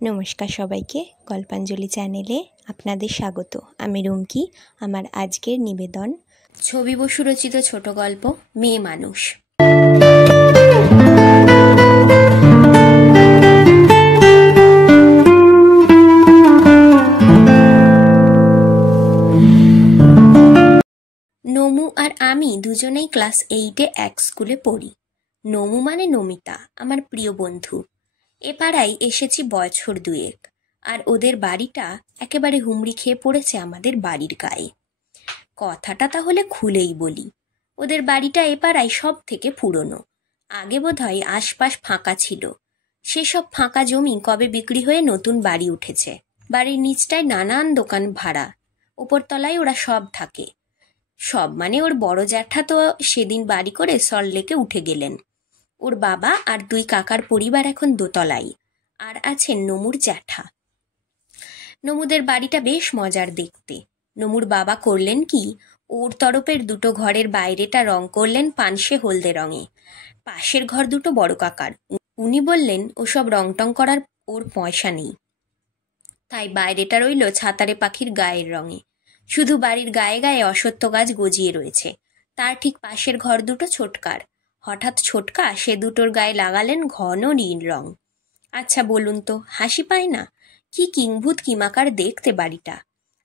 নমস্কার সবাইকে, গল্পাঞ্জলি চ্যানেলে আপনাদের স্বাগত। আমি রুমকি। আমার আজকের নিবেদন ছবি বসু রচিত ছোট গল্প মেয়ে মানুষ। নমু আর আমি দুজনেই ক্লাস 8-এ এক স্কুলে পড়ি। নমু মানে নমিতা, আমার প্রিয় বন্ধু। এ পাড়ায় এসেছি বছর দুয়েক, আর ওদের বাড়িটা একেবারে হুমড়ি খেয়ে পড়েছে আমাদের বাড়ির গায়ে। কথাটা তাহলে খুলেই বলি, ওদের বাড়িটা এ পাড়ায় সব থেকে পুরনো। আগে বোধহয় আশপাশ ফাঁকা ছিল, সেসব ফাঁকা জমি কবে বিক্রি হয়ে নতুন বাড়ি উঠেছে। বাড়ির নিচটায় নানান দোকান ভাড়া, ওপরতলায় ওরা সব থাকে। সব মানে ওর বড় জ্যাঠা তো সেদিন বাড়ি করে সল্টলেকে উঠে গেলেন। ওর বাবা আর দুই কাকার পরিবার এখন দোতলায়, আর আছেন নমুর জ্যাঠা। নমুদের বাড়িটা বেশ মজার দেখতে। নমুর বাবা করলেন কি, ওর তরফের দুটো ঘরের বাইরেটা রং করলেন পানসে হলদে রঙে। পাশের ঘর দুটো বড় কাকার, উনি বললেন ওসব রং টং করার ওর পয়সা নেই, তাই বাইরেটা রইল ছাতারে পাখির গায়ের রঙে। শুধু বাড়ির গায়ে গায়ে অশ্বত্থ গাছ গজিয়ে রয়েছে। তার ঠিক পাশের ঘর দুটো ছোটকার। হঠাৎ ছোটকা সে দুটোর গায়ে লাগালেন ঘন নীল রং। আচ্ছা বলুন তো, হাসি পায় না? কি কিংভূত কিমাকার দেখতে বাড়িটা।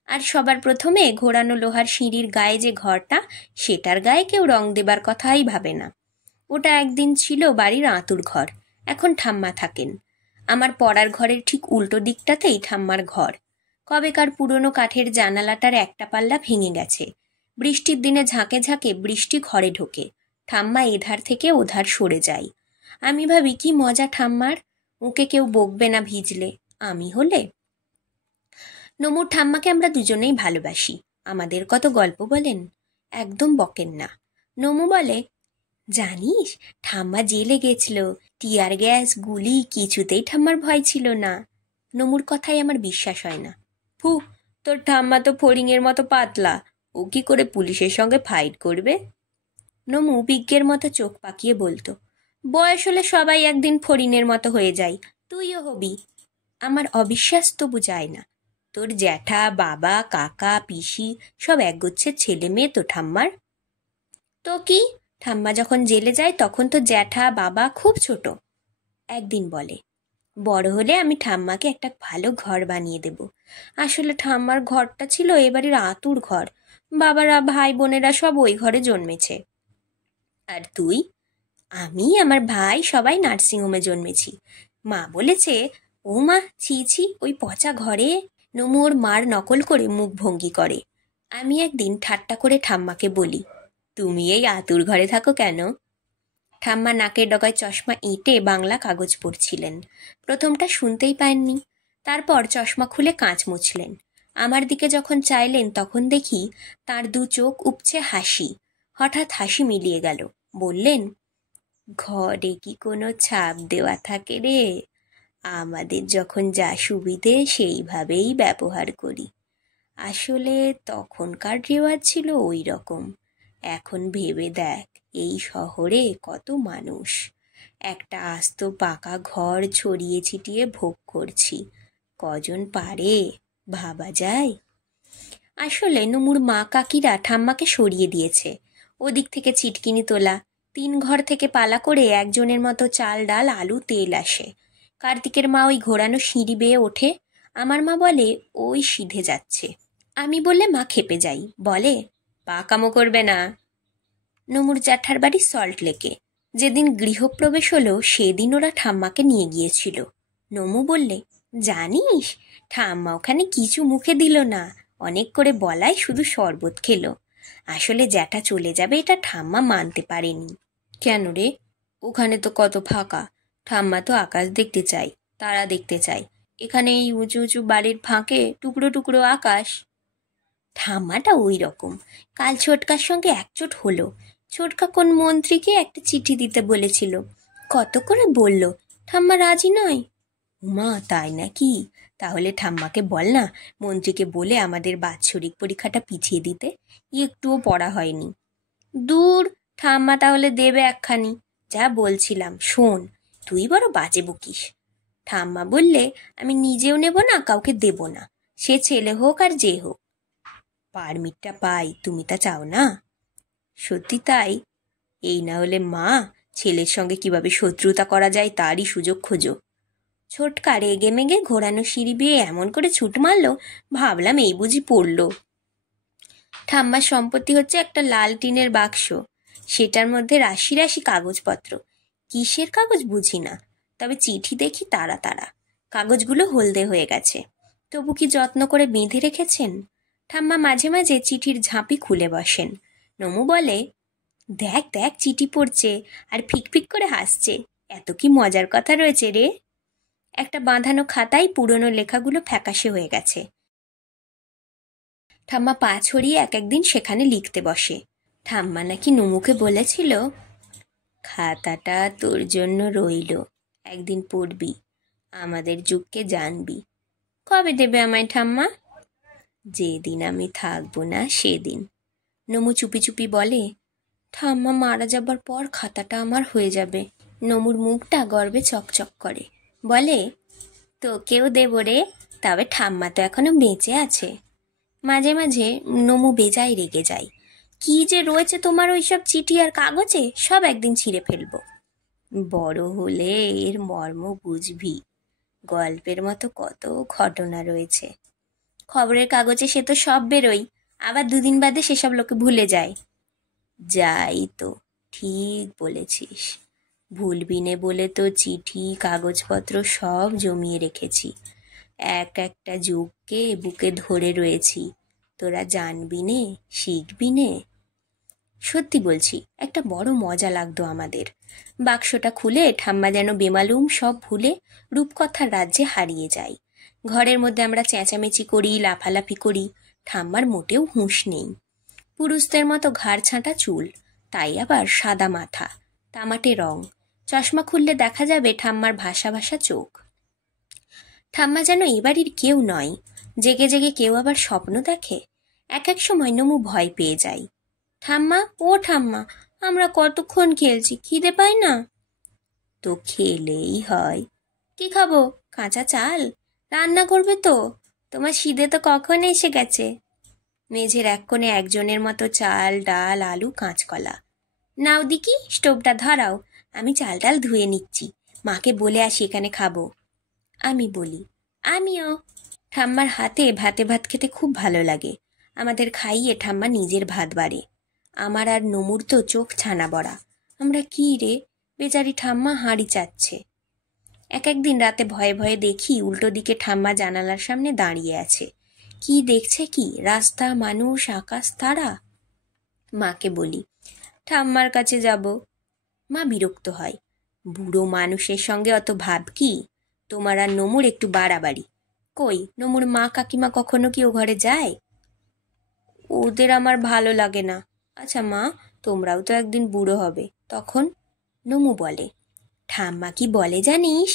আর সবার প্রথমে ঘোরানো লোহার সিঁড়ির গায়ে যে ঘরটা, সেটার গায়ে কেউ রং দেবার কথাই ভাবে না। ওটা একদিন ছিল বাড়ির আঁতুর ঘর, এখন ঠাম্মা থাকেন। আমার পড়ার ঘরের ঠিক উল্টো দিকটাতেই ঠাম্মার ঘর। কবেকার পুরনো কাঠের জানালাটার একটা পাল্লা ভেঙে গেছে। বৃষ্টির দিনে ঝাঁকে ঝাঁকে বৃষ্টি ঘরে ঢোকে, ঠাম্মা এধার থেকে ওধার সরে যায়। আমি ভাবি কি মজা ঠাম্মার, ওকে কেউ বকবে না ভিজলে। আমি হলে? নমুর ঠাম্মাকে আমরা দুজনেই ভালোবাসি। আমাদের কত গল্প বলেন, একদম বকেন না। নমু বলে, জানিস ঠাম্মা জেলে গেছিল, টিয়ার গ্যাস গুলি কিছুতেই ঠাম্মার ভয় ছিল না। নমুর কথাই আমার বিশ্বাস হয় না। ফু, তোর ঠাম্মা তো ফড়িংয়ের মতো পাতলা, ও কি করে পুলিশের সঙ্গে ফাইট করবে? নমু বিজ্ঞের মতো চোখ পাকিয়ে বলতো, বয়স হলে সবাই একদিন ফড়িংয়ের মতো হয়ে যায়, তুইও হবি। আমার অবিশ্বাস তবু যায় না। তোর জ্যাঠা, বাবা, কাকা, পিসি সব একগুচ্ছের ছেলে মেয়ে তো ঠাম্মার। তো কি, ঠাম্মা যখন জেলে যায় তখন তো জ্যাঠা বাবা খুব ছোট। একদিন বলে, বড় হলে আমি ঠাম্মাকে একটা ভালো ঘর বানিয়ে দেব। আসলে ঠাম্মার ঘরটা ছিল এবারের আঁতুর ঘর, বাবারা ভাই বোনেরা সব ওই ঘরে জন্মেছে। আর তুই? আমি, আমার ভাই সবাই নার্সিংহোমে জন্মেছি। মা বলেছে, ও মা, ছি ছি, ওই পচা ঘরে। নমু ওর মার নকল করে মুখ ভঙ্গি করে। আমি একদিন ঠাট্টা করে ঠাম্মাকে বলি, তুমি এই আতুর ঘরে থাকো কেন? ঠাম্মা নাকের ডগায় চশমা এঁটে বাংলা কাগজ পড়ছিলেন। প্রথমটা শুনতেই পাননি, তারপর চশমা খুলে কাঁচ মুছলেন। আমার দিকে যখন চাইলেন তখন দেখি তার দু চোখ উপচে হাসি। হঠাৎ হাসি মিলিয়ে গেল। বললেন, ঘরে কি কোনো ছাপ দেওয়া থাকে রে? আমাদের যখন যা সুবিধে সেইভাবেই ব্যবহার করি। আসলে তখনকার রেওয়াজ ছিল ওই রকম। এখন ভেবে দেখ, এই শহরে কত মানুষ, একটা আস্ত পাকা ঘর ছড়িয়ে ছিটিয়ে ভোগ করছি। কজন পারে, ভাবা যায়? আসলে নমুর মা কাকিরা ঠাম্মাকে সরিয়ে দিয়েছে। ওদিক থেকে ছিটকিনি তোলা, 3 ঘর থেকে পালা করে একজনের মতো চাল ডাল আলু তেল আসে। কার্তিকের মা ওই ঘোরানো সিঁড়ি বেয়ে ওঠে। আমার মা বলে ওই সিধে যাচ্ছে। আমি বললে মা খেপে যাই, বলে পা কামো করবে না। নমুর জ্যাঠার বাড়ি সল্টলেকে। যেদিন গৃহপ্রবেশ হলো সেদিন ওরা ঠাম্মাকে নিয়ে গিয়েছিল। নমু বললে, জানিস ঠাম্মা ওখানে কিছু মুখে দিল না, অনেক করে বলায় শুধু শরবত খেলো। আসলে জ্যাঠা চলে যাবে এটা ঠাম্মা মানতে পারেনি। কেন রে? ওখানে তো কত ফাঁকা, ঠাম্মা তো আকাশ দেখতে চাই, তারা দেখতে চাই। এখানে এই উঁচু উঁচু বাড়ির ফাঁকে টুকরো টুকরো আকাশ। ঠাম্মাটা ওই রকম। কাল ছোটকার সঙ্গে একচোট হলো। ছোটকা কোন মন্ত্রীকে একটা চিঠি দিতে বলেছিল, কত করে বলল, ঠাম্মা রাজি নয়। মা, তাই নাকি? তাহলে ঠাম্মাকে বল না মন্ত্রীকে বলে আমাদের বাৎসরিক পরীক্ষাটা পিছিয়ে দিতে, একটুও পড়া হয়নি। দূর, ঠাম্মা তাহলে দেবে একখানি। যা বলছিলাম শোন, তুই বড় বাজে বকিস। ঠাম্মা বললে আমি নিজেও নেব না, কাউকে দেব না, সে ছেলে হোক আর যে হোক। পারমিটটা পাই, তুমি তা চাও না? সত্যি তাই? এই না হলে মা, ছেলের সঙ্গে কিভাবে শত্রুতা করা যায় তারই সুযোগ খোঁজো। ছোটকা রেগে মেগে ঘোরানো সিঁড়ি বেয়ে এমন করে ছুট মারল, ভাবলাম এই বুঝি পড়ল। ঠাম্মার সম্পত্তি হচ্ছে একটা লাল টিনের বাক্স, সেটার মধ্যে রাশি রাশি কাগজপত্র। কিসের কাগজ বুঝি না, তবে চিঠি দেখি তারা তারা। কাগজগুলো হলদে হয়ে গেছে, তবু কি যত্ন করে বেঁধে রেখেছেন। ঠাম্মা মাঝে মাঝে চিঠির ঝাঁপি খুলে বসেন। নমু বলে, দেখ দেখ চিঠি পড়ছে আর ফিকফিক করে হাসছে, এত কি মজার কথা রয়েছে রে। একটা বাঁধানো খাতায় পুরনো লেখাগুলো ফ্যাকাশে হয়ে গেছে। ঠাম্মা পা ছড়িয়ে এক একদিন সেখানে লিখতে বসে। ঠাম্মা নাকি নমুকে বলেছিল, খাতাটা তোর জন্য রইল, একদিন পড়বি, আমাদের যুগকে জানবি। কবে দেবে আমায় ঠাম্মা? যেদিন আমি থাকবো না সেদিন। নমু চুপি চুপি বলে, ঠাম্মা মারা যাবার পর খাতাটা আমার হয়ে যাবে। নমুর মুখটা গর্বে চকচক করে। বলে, তোকেও দেবো রে, তবে ঠাম্মা তো এখনো বেঁচে আছে। মাঝে মাঝে নমু বেজায় রেগে যায়। কি যে রয়েছে তোমার ওইসব চিঠি আর কাগজে, সব একদিন ছিঁড়ে ফেলবো। বড় হলে এর মর্ম বুঝবি, গল্পের মতো কত ঘটনা রয়েছে। খবরের কাগজে সে তো সব বেরোয়, আবার দুদিন বাদে সেসব লোকে ভুলে যায়। যাই তো, ঠিক বলেছিস, ভুলবি নে বলে তো চিঠি কাগজপত্র সব জমিয়ে রেখেছি। এক একটা যুগকে বুকে ধরে রয়েছি, তোরা জানবি নে, শিখবি নে। সত্যি বলছি, একটা বড় মজা লাগতো আমাদের। বাক্সটা খুলে ঠাম্মা যেন বেমালুম সব ভুলে রূপকথার রাজ্যে হারিয়ে যায়। ঘরের মধ্যে আমরা চেঁচামেচি করি, লাফালাফি করি। ঠাম্মার মোটেও হুঁশ নেই। পুরুষদের মতো ঘাড় ছাঁটা চুল, তাই আবার সাদা মাথা, তামাটে রং। চশমা খুললে দেখা যাবে ঠাম্মার ভাসা ভাসা চোখ। ঠাম্মা যেন এ বাড়ির কেউ নয়। জেগে জেগে কেউ আবার স্বপ্ন দেখে। এক এক সময় নমু ভয় পেয়ে যায়। ঠাম্মা, ও ঠাম্মা, আমরা কতক্ষণ খেলছি, খিদে পাই না? তো খেলেই হয়। কি খাবো? কাঁচা চাল? রান্না করবে তো? তোমার খিদে তো কখন এসে গেছে। মেঝের এক কোণে একজনের মতো চাল, ডাল, আলু, কাঁচকলা। নাও দিকি, স্টোভটা ধরাও, আমি চাল ডাল ধুয়ে নিচ্ছি, মাকে বলে আসি এখানে খাবো। আমি বলি, আমিও। ঠাম্মার হাতে ভাতে ভাত খেতে খুব ভালো লাগে। আমাদের খাইয়ে ঠাম্মা নিজের ভাত বাড়ে। আমার আর নমুর তো চোখ ছানা বড়া। আমরা কি রে, বেচারি ঠাম্মা হাঁড়ি চাচ্ছে। এক একদিন রাতে ভয়ে ভয়ে দেখি উল্টো দিকে ঠাম্মা জানালার সামনে দাঁড়িয়ে আছে। কি দেখছে কি, রাস্তা, মানুষ, আকাশ, তারা। মাকে বলি, ঠাম্মার কাছে যাব। মা বিরক্ত হয়। বুড়ো মানুষের সঙ্গে অত ভাব কি? তোমার আর নমুর একটু বাড়াবাড়ি। কই, নমুর মা কাকিমা কখনো কি ও ঘরে যায়? ওদের আমার ভালো লাগে না। আচ্ছা মা, তোমরাও তো একদিন বুড়ো হবে, তখন? নমু বলে, ঠাম্মা কি বলে জানিস,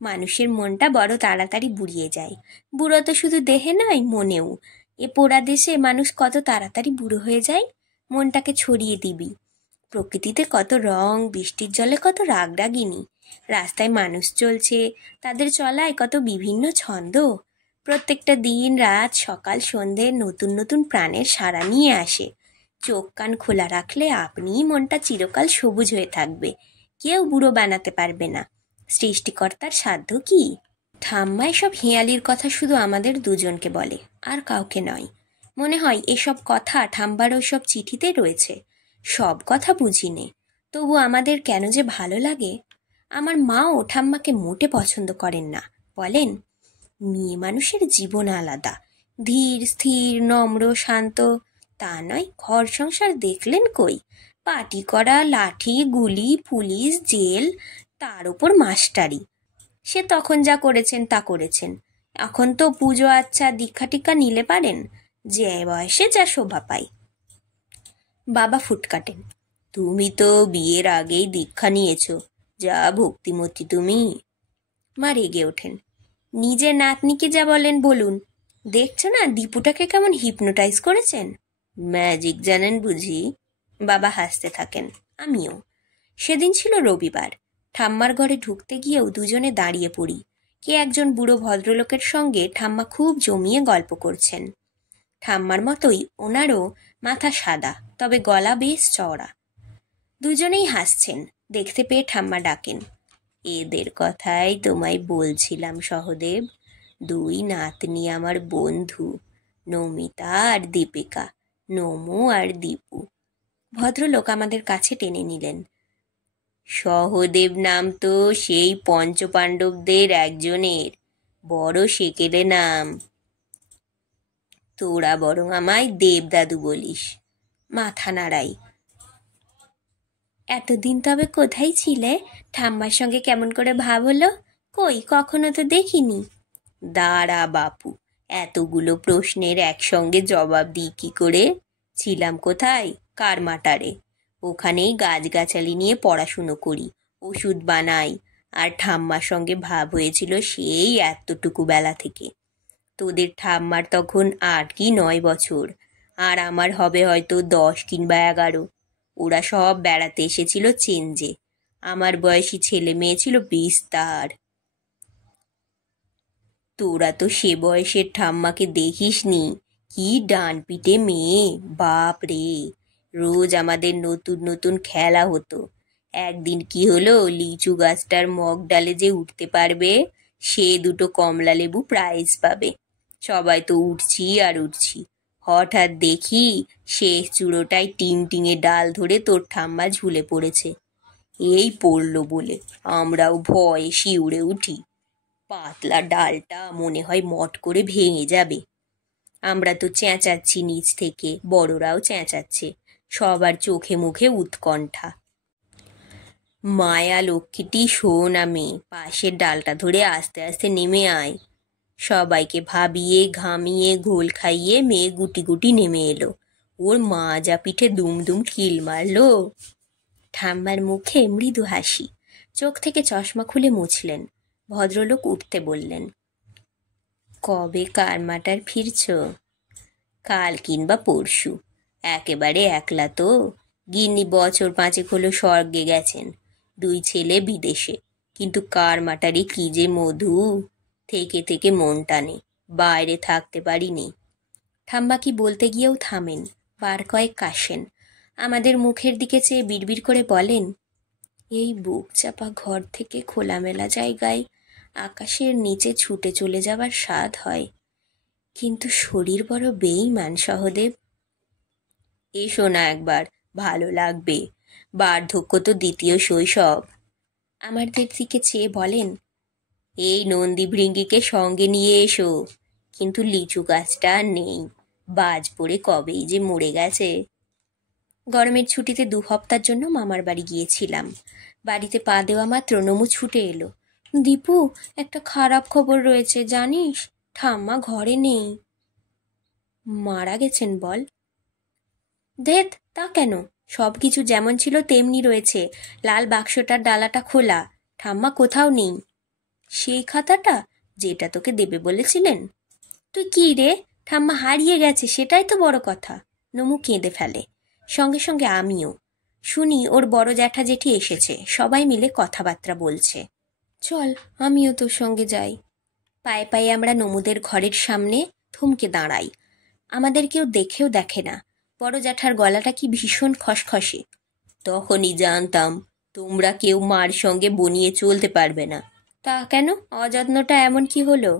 মানুষের মনটা বড় তাড়াতাড়ি বুড়িয়ে যায়। বুড়ো তো শুধু দেহে নয়, মনেও। এ পোড়া দেশে মানুষ কত তাড়াতাড়ি বুড়ো হয়ে যায়। মনটাকে ছড়িয়ে দিবি। প্রকৃতিতে কত রং, বৃষ্টির জলে কত রাগরাগিনী। রাস্তায় মানুষ চলছে, তাদের চলায় কত বিভিন্ন ছন্দ। প্রত্যেকটা দিন, রাত, সকাল, সন্ধে নতুন নতুন প্রাণের সাড়া নিয়ে আসে। চোখ কান খোলা রাখলে আপনিই মনটা চিরকাল সবুজ হয়ে থাকবে। কেউ বুড়ো বানাতে পারবে না। সৃষ্টিকর্তার সাধ্য কি? ঠাম্মা এসব হেঁয়ালির কথা শুধু আমাদের দুজনকে বলে, আর কাউকে নয়। মনে হয় এসব কথা ঠাম্বার ওইসব চিঠিতে রয়েছে। সব কথা বুঝি নে, তবু আমাদের কেন যে ভালো লাগে। আমার মাও ঠাম্মাকে মোটে পছন্দ করেন না। বলেন, মেয়ে মানুষের জীবন আলাদা, ধীর স্থির, নম্র, শান্ত। তা নয়, ঘর সংসার দেখলেন কই? পাটি করা, লাঠি, গুলি, পুলিশ, জেল, তার উপর মাস্টারি। সে তখন যা করেছেন তা করেছেন। এখন তো পুজো আচ্ছা, দীক্ষা টিক্ষা নিলে পারেন, যে বয়সে যা শোভা পায়। বাবা ফুটকাটেন, তুমি তো বিয়ের আগেই দীক্ষা নিয়েছ, যা ভক্তিমতী তুমি। মা রেগে ওঠেন, নিজের নাতনিকে যা বলেন বলুন। দেখছো না দীপুটাকে কেমন হিপনোটাইজ করেছেন? ম্যাজিক জানেন বুঝি? বাবা হাসতে থাকেন, আমিও। সেদিন ছিল রবিবার। ঠাম্মার ঘরে ঢুকতে গিয়েও দুজনে দাঁড়িয়ে পড়ি। কে একজন বুড়ো ভদ্রলোকের সঙ্গে ঠাম্মা খুব জমিয়ে গল্প করছেন। ঠাম্মার মতোই ওনারও মাথা সাদা, তবে গলা বেশ চওড়া। দুজনেই হাসছেন। দেখতে পেয়ে ঠাম্মা ডাকেন, এদের কথাই তোমায় বলছিলাম সহদেব, দুই নাতনি আমার বন্ধু, নমিতা আর দীপিকা, নমু আর দীপু। ভদ্রলোক আমাদের কাছে টেনে নিলেন। সহদেব নাম তো সেই পঞ্চপাণ্ডবদের একজনের, বড় সেকেলে নাম। তোরা বরং আমায় দেবদাদু বলিস। মাথা নাড়াই। এতদিন তবে কোথায় ছিলে? ঠাম্মার সঙ্গে কেমন করে ভাব হলো? কই, কখনো তো দেখিনি। দাঁড়া বাপু, এতগুলো প্রশ্নের একসঙ্গে জবাব দিই কি করে? ছিলাম কোথায়? কারমাটারে। ওখানেই গাছগাছালি নিয়ে পড়াশুনো করি, ওষুধ বানাই, আর ঠাম্মার সঙ্গে ভাব হয়েছিল সেই এতটুকু বেলা থেকে। তোদের ঠাম্মার তখন 8 কি 9 বছর, আর আমার হবে হয়তো 10 কিংবা 11। ওরা সব বেড়াতে এসেছিল চেঞ্জে। আমার বয়সী ছেলে মেয়ে ছিল বিস্তার। তোরা তো সে বয়সের ঠাম্মাকে দেখিসনি, কি ডান পিটে মেয়ে, বাপ রে! রোজ আমাদের নতুন নতুন খেলা হতো। একদিন কি হলো, লিচু গাছটার মগ ডালে যে উঠতে পারবে সে 2টো কমলা লেবু প্রাইজ পাবে। সবাই তো উঠছি আর উঠছি, হঠাৎ দেখি শেষ চূড়োটায় টিংটিঙে ডাল ধরে তোর ঠাম্মা ঝুলে পড়েছে। এই পড়লো বলে আমরাও ভয়ে শিউরে উঠি। পাতলা ডালটা মনে হয় মট করে ভেঙে যাবে। আমরা তো চেঁচাচ্ছি নিচ থেকে, বড়রাও চেঁচাচ্ছে, সবার চোখে মুখে উৎকণ্ঠা। মায়া লক্ষ্মীটি, শোন, আমি পাশের ডালটা ধরে আস্তে আস্তে নেমে আয়। সবাইকে ভাবিয়ে ঘামিয়ে ঘোল খাইয়ে মেয়ে গুটি গুটি নেমে এলো। ওর মা যা পিঠে দুম দুম কিল মারলো। ঠাম্মার মুখে মৃদু হাসি, চোখ থেকে চশমা খুলে মুছলেন। ভদ্রলোক উঠতে বললেন, কবে কারমাটার ফিরছ? কাল কিংবা পরশু। একেবারে একলা তো? গিন্নি বছর 5 হলো স্বর্গে গেছেন, 2 ছেলে বিদেশে। কিন্তু কারমাটারে কি যে মধু, থেকে থেকে মন টানে, বাইরে থাকতে পারিনি। ঠাম্মা কি বলতে গিয়েও থামেন, বার কয়েক কাশেন, আমাদের মুখের দিকে চেয়ে বিড়বিড় করে বলেন, এই বুক চাপা ঘর থেকে খোলামেলা জায়গায় আকাশের নিচে ছুটে চলে যাবার স্বাদ হয়, কিন্তু শরীর বড় বেইমান সহদেব। এসো না একবার, ভালো লাগবে। বার্ধক্য তো দ্বিতীয় শৈশব। আমাদের দিকে চেয়ে বলেন, এই নন্দী ভৃঙ্গিকে সঙ্গে নিয়ে এসো। কিন্তু লিচু গাছটা আর নেই, বাজ পড়ে কবেই যে মরে গেছে। গরমের ছুটিতে 2 হপ্তার জন্য মামার বাড়ি গিয়েছিলাম। বাড়িতে পা দেওয়া মাত্র নমু ছুটে এলো, দীপু, একটা খারাপ খবর রয়েছে জানিস, ঠাম্মা ঘরে নেই। মারা গেছেন বল? ধেত, তা কেন? সব কিছু যেমন ছিল তেমনি রয়েছে, লাল বাক্সটার ডালাটা খোলা, ঠাম্মা কোথাও নেই। সেই খাতাটা যেটা তোকে দেবে বলেছিলেন? তুই কি রে, ঠাম্মা হারিয়ে গেছে সেটাই তো বড় কথা। নমু কেঁদে ফেলে, সঙ্গে সঙ্গে আমিও। শুনি ওর বড় জ্যাঠা জেঠি এসেছে, সবাই মিলে কথাবার্তা বলছে। চল, আমিও তোর সঙ্গে যাই। পায়ে পায়ে আমরা নমুদের ঘরের সামনে থমকে দাঁড়াই। আমাদের কেউ দেখেও দেখে না। বড় জ্যাঠার গলাটা কি ভীষণ খসখসে। তখনই জানতাম তোমরা কেউ মার সঙ্গে বনিয়ে চলতে পারবে না। তা কেন, অযত্নটা এমন কি হলো?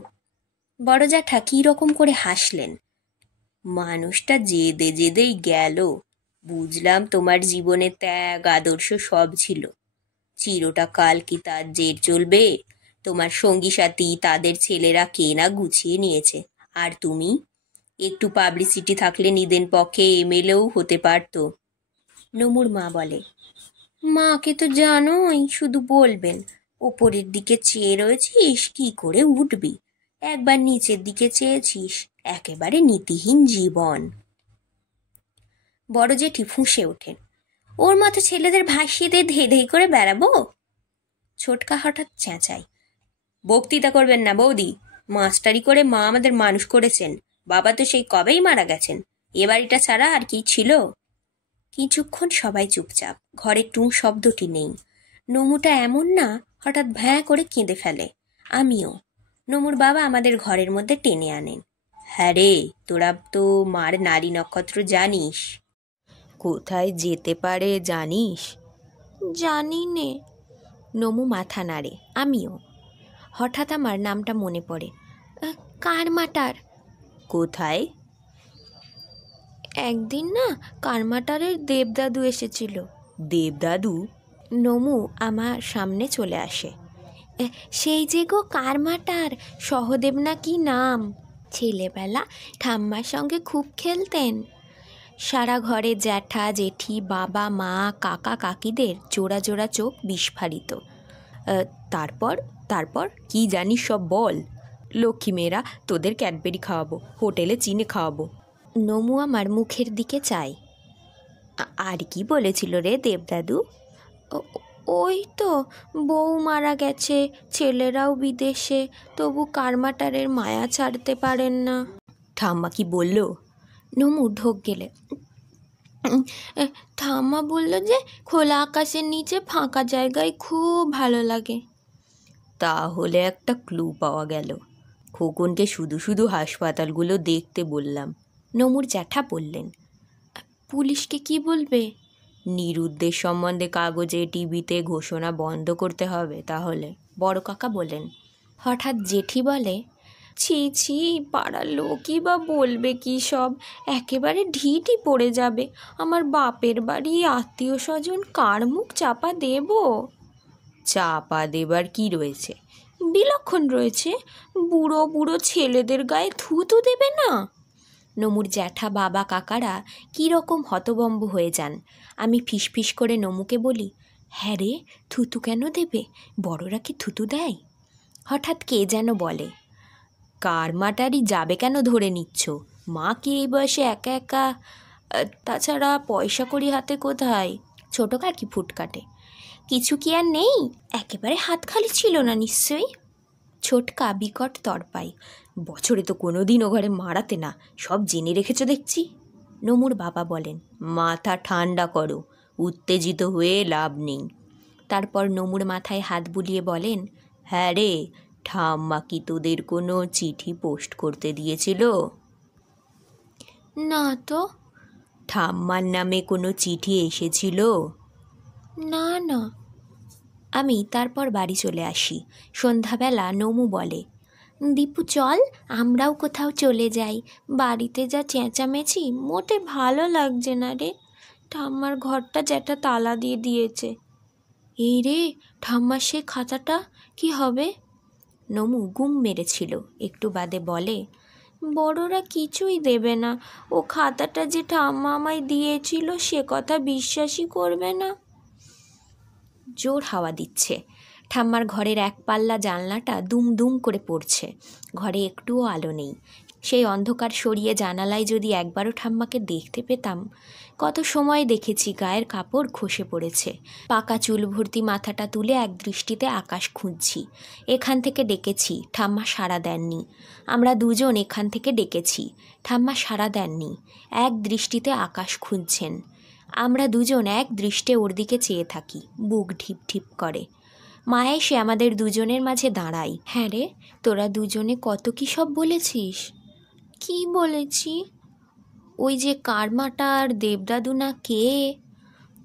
বড় জ্যাঠা কি রকম করে হাসলেন। মানুষটা জেদে জেদেই গেল। বুঝলাম তোমার জীবনে ত্যাগ আদর্শ সব ছিল, চিরটা কাল কি তার জের চলবে? তোমার সঙ্গী সাথী, তাদের ছেলেরা কে না গুছিয়ে নিয়েছে, আর তুমি? একটু পাবলিসিটি থাকলে নিদেন পক্ষে এমএলএও হতে পারতো। নমুর মা বলে, মাকে তো জানোই, শুধু বলবেন ওপরের দিকে চেয়ে রয়েছিস, কি করে উঠবি? একবার নিচের দিকে চেয়েছিস, একেবারে নীতিহীন জীবন। বড় জেঠি ফুঁসে ওঠেন, ওর মতো ছেলেদের ভাসিয়ে দিয়ে ধেই ধেই করে বেড়াবো? ছোটকা হঠাৎ চেঁচায়, বক্তৃতা করবেন না বৌদি, মাস্টারি করে মা আমাদের মানুষ করেছেন, বাবা তো সেই কবেই মারা গেছেন, এ বাড়িটা ছাড়া আর কি ছিল? কিছুক্ষণ সবাই চুপচাপ, ঘরে টুঁ শব্দটি নেই। নমুটা এমন না, হঠাৎ ভ্যাঁ করে কেঁদে ফেলে, আমিও। নমুর বাবা আমাদের ঘরের মধ্যে টেনে আনেন। হ্যাঁ রে, তোরা তো মার নারী নক্ষত্র জানিস। কোথায় যেতে পারে জানিস? জানি নে। নমু মাথা নাড়ে, আমিও। হঠাৎ আমার নামটা মনে পড়ে। কারমাটার। কোথায়? একদিন না কারমাটারের দেবদাদু এসেছিল। দেবদাদু? নমু আমার সামনে চলে আসে। সেই যে গো কারমাটার, সহদেব না কি নাম। ছেলেবেলা ঠাম্মার সঙ্গে খুব খেলতেন। সারা ঘরে জ্যাঠা জেঠি বাবা মা কাকা কাকিদের জোড়া জোড়া চোখ বিস্ফারিত। তারপর তারপর কি জানিস সব বল। লক্ষ্মী মেয়েরা, তোদের ক্যাডবেরি খাওয়াবো, হোটেলে চিনে খাওয়াবো। নমু আমার মুখের দিকে চায়। আর কি বলেছিল রে দেবদাদু? ওই তো বউ মারা গেছে, ছেলেরাও বিদেশে, তবু কারমাটারের মায়া ছাড়তে পারেন না। ঠাম্মা কি বলল? নমু ঢোক গেলে। ঠাম্মা বলল যে খোলা আকাশের নিচে ফাঁকা জায়গায় খুব ভালো লাগে। তাহলে একটা ক্লু পাওয়া গেল। খোকনকে শুধু শুধু হাসপাতালগুলো দেখতে বললাম। নমুর জ্যাঠা বললেন। পুলিশকে কি বলবে? নিরুদ্দেশ সম্বন্ধে কাগজে টিভিতে ঘোষণা বন্ধ করতে হবে তাহলে, বড় কাকা বলেন। হঠাৎ জেঠি বলে, ছি ছি, পাড়ার লোকই বা বলবে কি সব, একেবারে ঢিটি পড়ে যাবে। আমার বাপের বাড়ি আত্মীয় স্বজন কার মুখ চাপা দেব? চাপা দেবার কি রয়েছে? বিলক্ষণ রয়েছে, বুড়ো বুড়ো ছেলেদের গায়ে থুতু দেবে না। নমুর জ্যাঠা বাবা কাকারা কীরকম হতবম্ব হয়ে যান। আমি ফিসফিস করে নমুকে বলি, হ্যাঁ রে, থুতু কেন দেবে? বড়রা কি থুতু দেয়? হঠাৎ কে যেন বলে, কারমাটারি যাবে কেন ধরে নিচ্ছ? মা কি এই বয়সে একা একা? তাছাড়া পয়সা কড়ি হাতে কোথায়? ছোট কাকি ফুট কাটে, কিছু কি আর নেই? একেবারে হাত খালি ছিল না নিশ্চয়ই। ছোটকা বিকট তরপাই, বছরে তো কোনো দিন ও ঘরে মারাতে না, সব জেনে রেখেছ দেখছি। নমুর বাবা বলেন, মাথা ঠান্ডা করো, উত্তেজিত হয়ে লাভ নেই। তারপর নমুর মাথায় হাত বুলিয়ে বলেন, হ্যাঁ রে, ঠাম্মা কি তোদের কোনো চিঠি পোস্ট করতে দিয়েছিল? না তো। ঠাম্মার নামে কোনো চিঠি এসেছিল? না না। আমি তারপর বাড়ি চলে আসি। সন্ধ্যাবেলা নমু বলে, দীপু চল, আমরাও কোথাও চলে যাই। বাড়িতে যা চেঁচামেচি, মোটে ভালো লাগছে না রে। ঠাম্মার ঘরটা জ্যাঠা তালা দিয়ে দিয়েছে। এই রে, ঠাম্মার সে খাতাটা কি হবে? নমু গুম মেরেছিল, একটু বাদে বলে, বড়রা কিছুই দেবে না। ও খাতাটা যে ঠাম্মা আমায় দিয়েছিল সে কথা বিশ্বাসই করবে না। জোর হাওয়া দিচ্ছে। ঠাম্মার ঘরের এক পাল্লা জানলাটা দুম দুম করে পড়ছে। ঘরে একটুও আলো নেই। সেই অন্ধকার সরিয়ে জানালায় যদি একবারও ঠাম্মাকে দেখতে পেতাম। কত সময় দেখেছি গায়ের কাপড় খসে পড়েছে, পাকা চুল ভর্তি মাথাটা তুলে এক দৃষ্টিতে আকাশ খুঁজছি। এখান থেকে ডেকেছি, ঠাম্মা সাড়া দেননি। আমরা দুজন এখান থেকে ডেকেছি, ঠাম্মা সাড়া দেননি। এক দৃষ্টিতে আকাশ খুঁজছেন। আমরা দুজন এক দৃষ্টে ওর দিকে চেয়ে থাকি, বুক ঢিপ ঢিপ করে। মা এসে আমাদের দুজনের মাঝে দাঁড়াই। হ্যাঁ রে, তোরা দুজনে কত কী সব বলেছিস? কি বলেছি? ওই যে কারমাটা আর দেবদাদু না কে।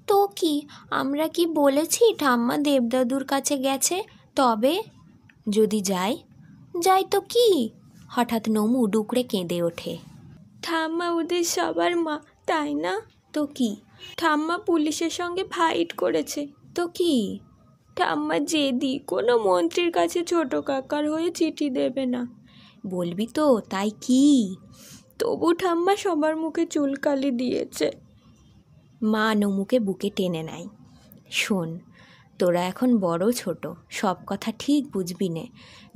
তো কি, আমরা কি বলেছি ঠাম্মা দেবদাদুর কাছে গেছে? তবে যদি যাই। যাই তো কি? হঠাৎ নমু ডুকরে কেঁদে ওঠে। ঠাম্মা ওদের সবার মা, তাই না? তো কি? ঠাম্মা পুলিশের সঙ্গে ফাইট করেছে। তো কি? ঠাম্মা জেদি, কোনো মন্ত্রীর কাছে ছোট কাকার হয়ে চিঠি দেবে না। বলবি তো, তাই কি? তবু ঠাম্মা সবার মুখে চুলকালি দিয়েছে। মা নমুকে বুকে টেনে নেয়। শোন, তোরা এখন বড় ছোট, সব কথা ঠিক বুঝবি নে।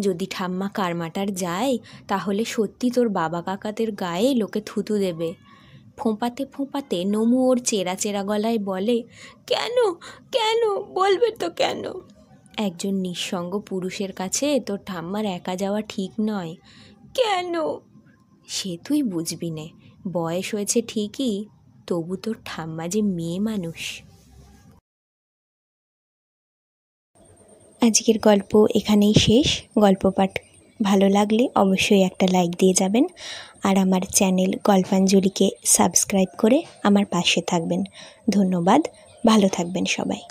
যদি ঠাম্মা কারমাটার যায় তাহলে সত্যি তোর বাবা কাকাদের গায়ে লোকে থুতু দেবে। ফোঁপাতে ফোঁপাতে নমু ওর চেরা চেরা গলায় বলে, কেন কেন বলবে তো কেন? একজন নিঃসঙ্গ পুরুষের কাছে তোর ঠাম্মার একা যাওয়া ঠিক নয়। কেন? সে তুই বুঝবি নে, বয়স হয়েছে ঠিকই, তবু তোর ঠাম্মা যে মেয়ে মানুষ। আজকের গল্প এখানেই শেষ। গল্প পাঠ ভালো লাগলে অবশ্যই একটা লাইক দিয়ে যাবেন আর আমার চ্যানেল গল্পাঞ্জলিকে সাবস্ক্রাইব করে আমার পাশে থাকবেন। ধন্যবাদ, ভালো থাকবেন সবাই।